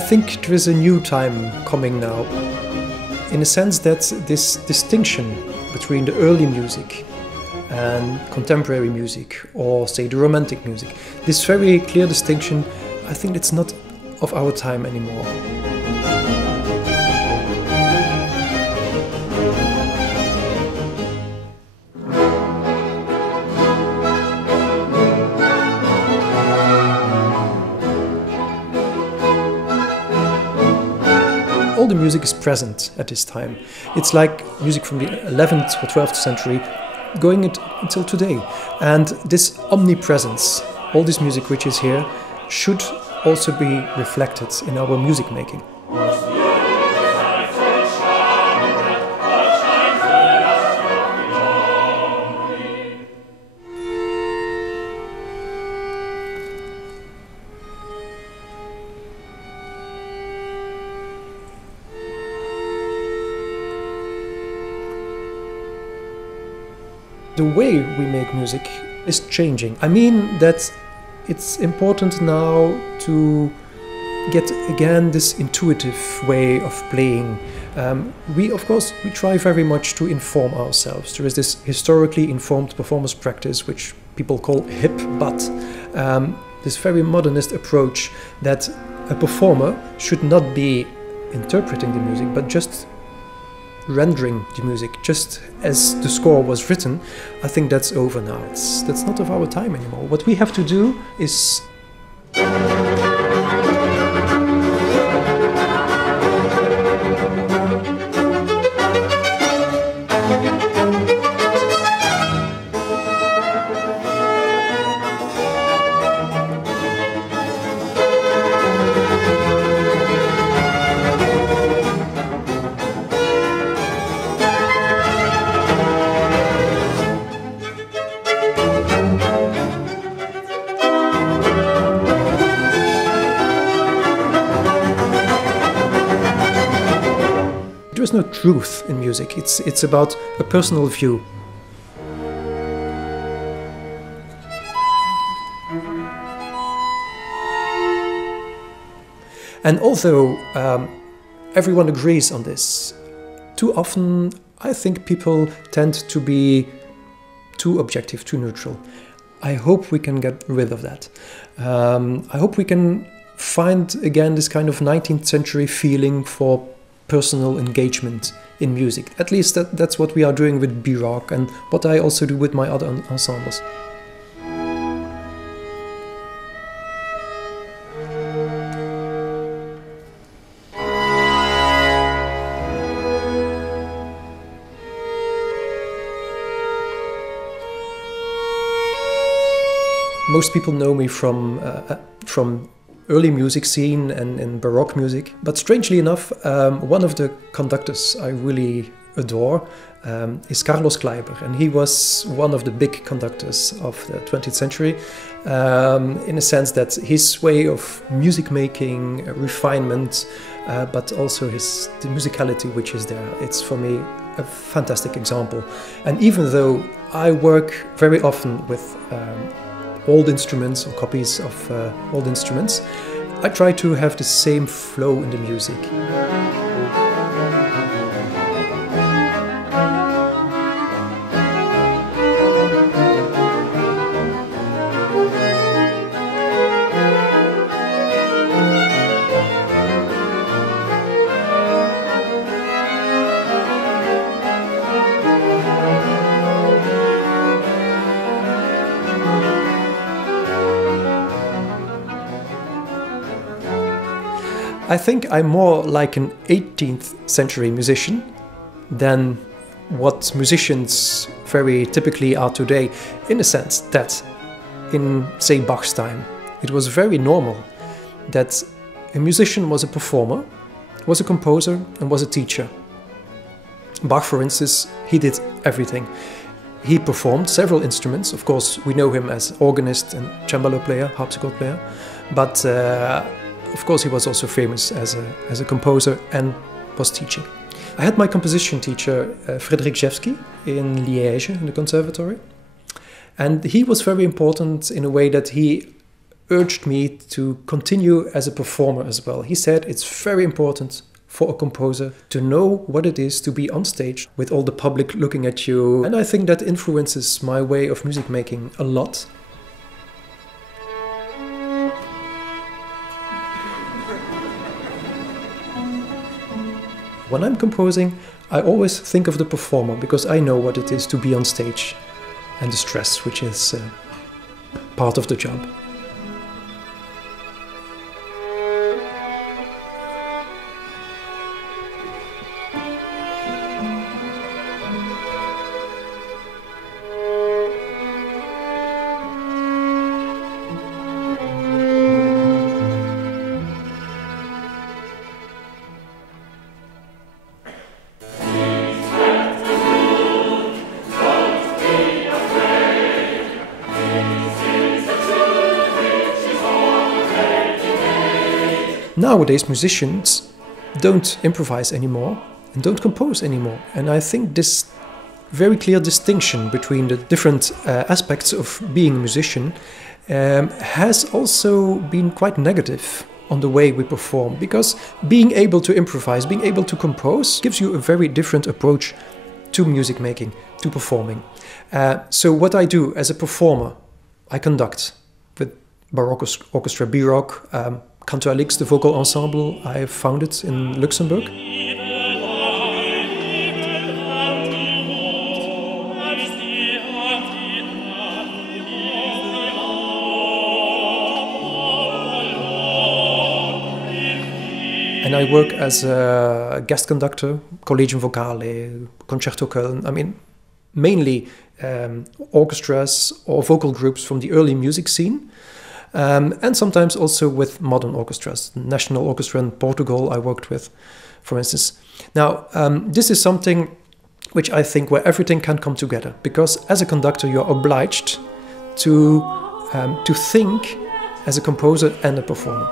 I think there is a new time coming now, in a sense that this distinction between the early music and contemporary music, or say the romantic music, this very clear distinction, I think it's not of our time anymore. All the music is present at this time. It's like music from the 11th or 12th century going until today. And this omnipresence, all this music which is here, should also be reflected in our music making. The way we make music is changing. I mean that it's important now to get again this intuitive way of playing. Of course, we try very much to inform ourselves. There is this historically informed performance practice which people call hip, but this very modernist approach that a performer should not be interpreting the music, but just rendering the music just as the score was written. I think that's over now. That's not of our time anymore. What we have to do is there is no truth in music. It's about a personal view. And although everyone agrees on this, too often I think people tend to be too objective, too neutral. I hope we can get rid of that. I hope we can find again this kind of 19th century feeling for personal engagement in music. At least that's what we are doing with baroque and what I also do with my other ensembles. Most people know me from early music scene and baroque music. But strangely enough, one of the conductors I really adore is Carlos Kleiber, and he was one of the big conductors of the 20th century, in a sense that his way of music making, refinement, but also the musicality which is there, it's for me a fantastic example. And even though I work very often with old instruments or copies of old instruments, I try to have the same flow in the music. I think I'm more like an 18th century musician than what musicians very typically are today, in the sense that in, say, Bach's time, it was very normal that a musician was a performer, was a composer and was a teacher. Bach, for instance, he did everything. He performed several instruments. Of course, we know him as organist and cembalo player, harpsichord player, but of course, he was also famous as a composer and was teaching. I had my composition teacher, Frédéric Rzewski, in Liège, in the conservatory. And he was very important in a way that he urged me to continue as a performer as well. He said it's very important for a composer to know what it is to be on stage with all the public looking at you. And I think that influences my way of music making a lot. When I'm composing, I always think of the performer, because I know what it is to be on stage and the stress, which is part of the job. Nowadays, musicians don't improvise anymore and don't compose anymore. And I think this very clear distinction between the different aspects of being a musician has also been quite negative on the way we perform, because being able to improvise, being able to compose gives you a very different approach to music making, to performing. So what I do as a performer, I conduct with baroque orchestra baroque, cantoLX, the vocal ensemble I founded in Luxembourg. And I work as a guest conductor, Collegium Vocale, Concerto Köln. I mean, mainly orchestras or vocal groups from the early music scene. And sometimes also with modern orchestras. The National Orchestra in Portugal I worked with, for instance. Now, this is something which I think where everything can come together, because as a conductor you're obliged to think as a composer and a performer.